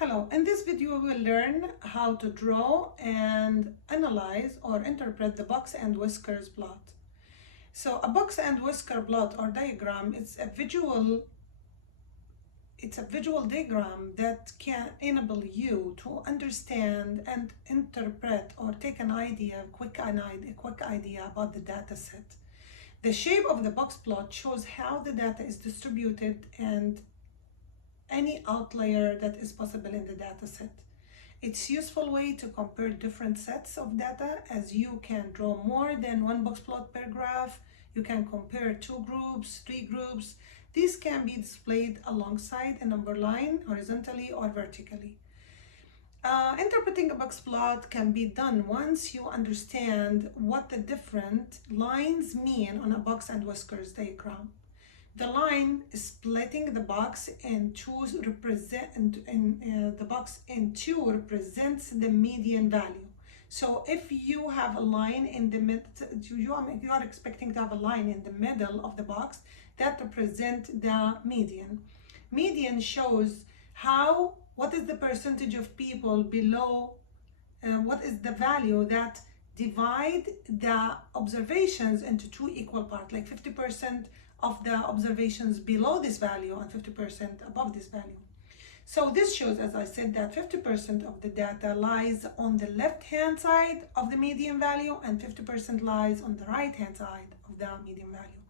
Hello, in this video we will learn how to draw and analyze or interpret the box and whiskers plot. So a box and whisker plot or diagram, it's a visual diagram that can enable you to understand and interpret or take an idea, a quick idea about the data set. The shape of the box plot shows how the data is distributed and any outlier that is possible in the data set. It's a useful way to compare different sets of data, as you can draw more than one box plot per graph. You can compare two groups, three groups. These can be displayed alongside a number line, horizontally or vertically. Interpreting a box plot can be done once you understand what the different lines mean on a box and whiskers diagram. The line splitting the box in two represents the median value. So if you have a line in the middle, you are expecting to have a line in the middle of the box that represents the median. Median shows what is the percentage of people below, what is the value that divide the observations into two equal parts, like 50% of the observations below this value and 50% above this value. So this shows, as I said, that 50% of the data lies on the left-hand side of the median value and 50% lies on the right-hand side of the median value.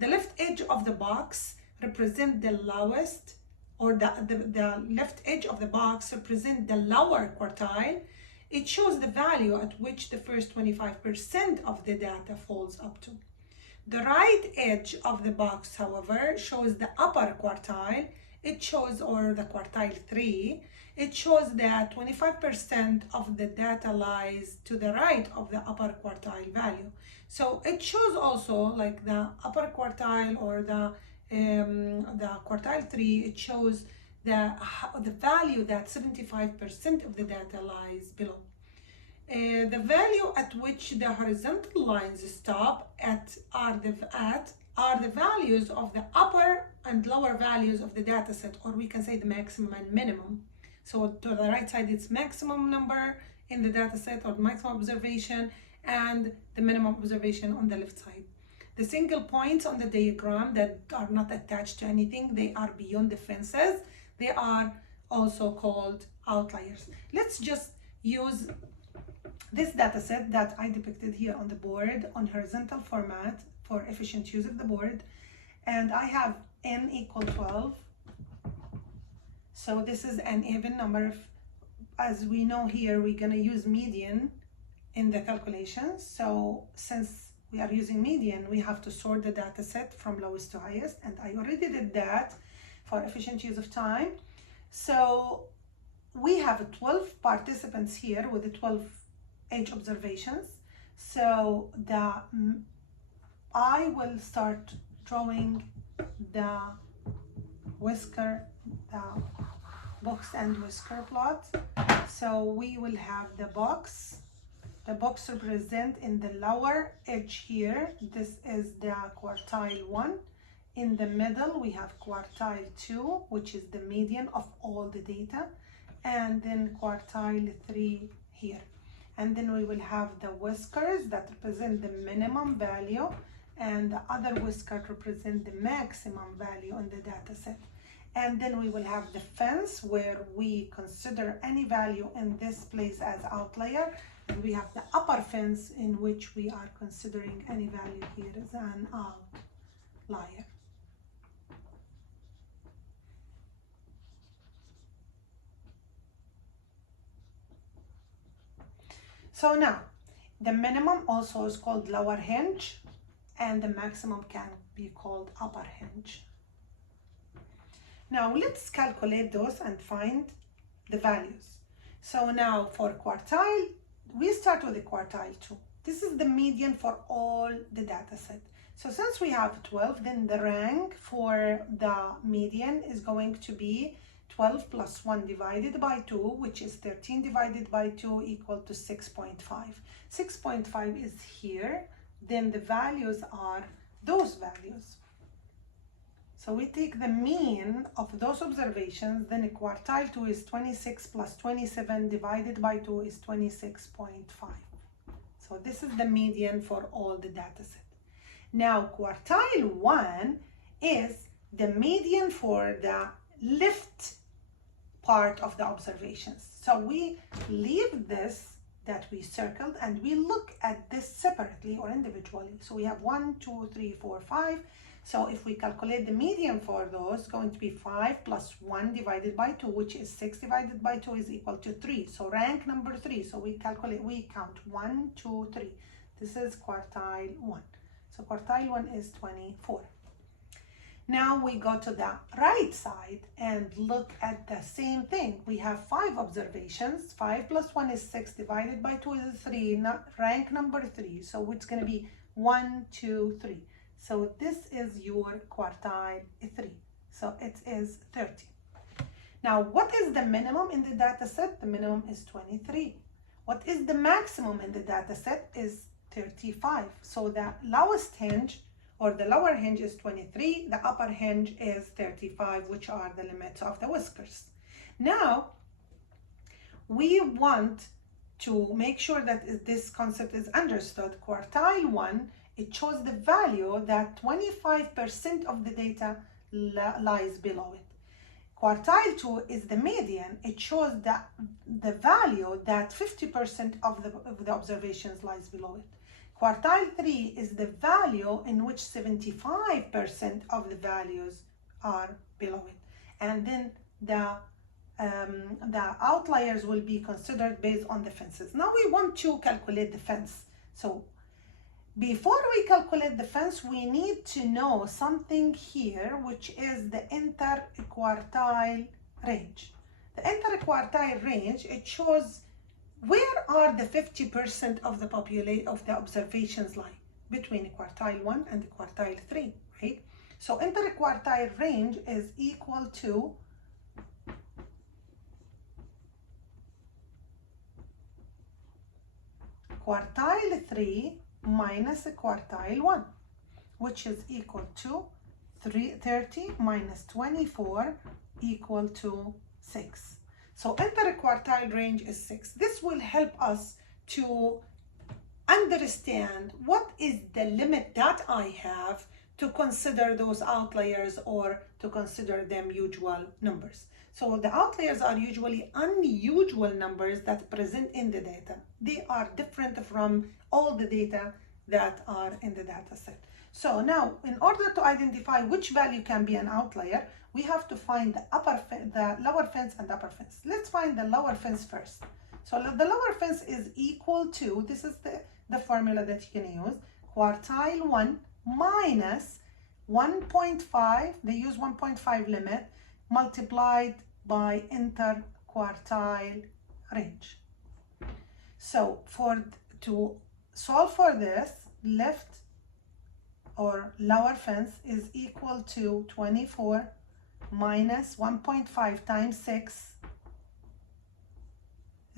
The left edge of the box represents the lowest, or the left edge of the box represents the lower quartile. It shows the value at which the first 25% of the data falls up to. The right edge of the box, however, shows the upper quartile. It shows, or the quartile 3, it shows that 25% of the data lies to the right of the upper quartile value. So it shows also, like the upper quartile or the quartile 3, it shows the value that 75% of the data lies below. The value at which the horizontal lines stop are the values of the upper and lower values of the data set, or we can say the maximum and minimum. So to the right side, it's maximum number in the data set, or maximum observation, and the minimum observation on the left side. The single points on the diagram that are not attached to anything, they are beyond the fences. They are also called outliers. Let's just use this data set that I depicted here on the board on horizontal format for efficient use of the board. And I have n equal 12. So this is an even number. As we know here, we're going to use median in the calculations. So since we are using median, we have to sort the data set from lowest to highest. And I already did that for efficient use of time. So we have 12 participants here with the 12 age observations. So I will start drawing the box and whisker plot. So we will have the box. The box represent in the lower edge here. This is the quartile 1. In the middle, we have quartile 2, which is the median of all the data. And then quartile 3 here. And then we will have the whiskers that represent the minimum value, and the other whisker represent the maximum value on the data set. And then we will have the fence, where we consider any value in this place as outlier. And we have the upper fence, in which we are considering any value here as an outlier. So now, the minimum also is called lower hinge, and the maximum can be called upper hinge. Now let's calculate those and find the values. So now for quartile, we start with the quartile 2. This is the median for all the data set. So since we have 12, then the rank for the median is going to be 12 plus 1 divided by 2, which is 13 divided by 2 equal to 6.5. 6.5 is here. Then the values are those values. So we take the mean of those observations, then quartile 2 is 26 plus 27 divided by 2 is 26.5. So this is the median for all the data set. Now quartile 1 is the median for the left part of the observations. So we leave this that we circled and we look at this separately or individually. So we have 1, 2, 3, 4, 5. So if we calculate the median for those, going to be 5 plus 1 divided by 2, which is 6 divided by 2 is equal to 3. So rank number 3. So we count 1, 2, 3. This is quartile 1. So quartile 1 is 24. Now we go to the right side and look at the same thing. We have 5 observations. 5 plus 1 is 6 divided by 2 is 3. Rank number 3. So it's going to be 1, 2, 3. So this is your quartile 3. So it is 30. Now what is the minimum in the data set? The minimum is 23. What is the maximum in the data set is 35. So the lowest hinge or the lower hinge is 23, the upper hinge is 35, which are the limits of the whiskers. Now, we want to make sure that this concept is understood. Quartile 1, it shows the value that 25% of the data lies below it. Quartile 2 is the median. It shows that the value that 50% of the observations lies below it. Quartile 3 is the value in which 75% of the values are below it. And then the outliers will be considered based on the fences. Now we want to calculate the fence. So before we calculate the fence, we need to know something here, which is the interquartile range. The interquartile range, it shows where are the 50% of the population of the observations lie between quartile 1 and quartile 3, right? So interquartile range is equal to quartile 3 minus quartile 1, which is equal to 30 minus 24 equal to 6. So interquartile range is 6. This will help us to understand what is the limit that I have to consider those outliers or to consider them usual numbers. So the outliers are usually unusual numbers that present in the data. They are different from all the data that are in the data set. So now, in order to identify which value can be an outlier, we have to find the lower fence and upper fence. Let's find the lower fence first. So the lower fence is equal to, this is the formula that you can use, quartile 1 minus 1.5, they use 1.5 limit, multiplied by interquartile range. So to solve for this, left or lower fence is equal to 24 minus 1.5 times 6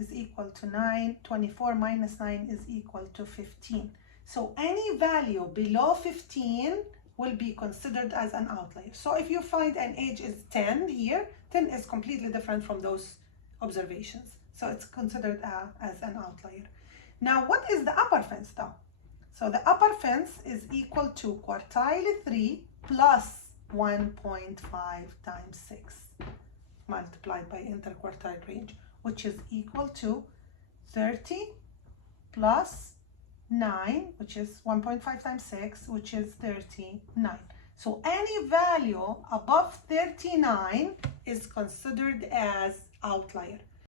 is equal to 9. 24 minus 9 is equal to 15. So any value below 15 will be considered as an outlier. So if you find an age is 10 here, 10 is completely different from those observations. So it's considered as an outlier. Now, what is the upper fence though? So the upper fence is equal to quartile 3 plus 1.5 times 6 multiplied by interquartile range, which is equal to 30 plus 9, which is 1.5 times 6, which is 39. So any value above 39 is considered as outlier.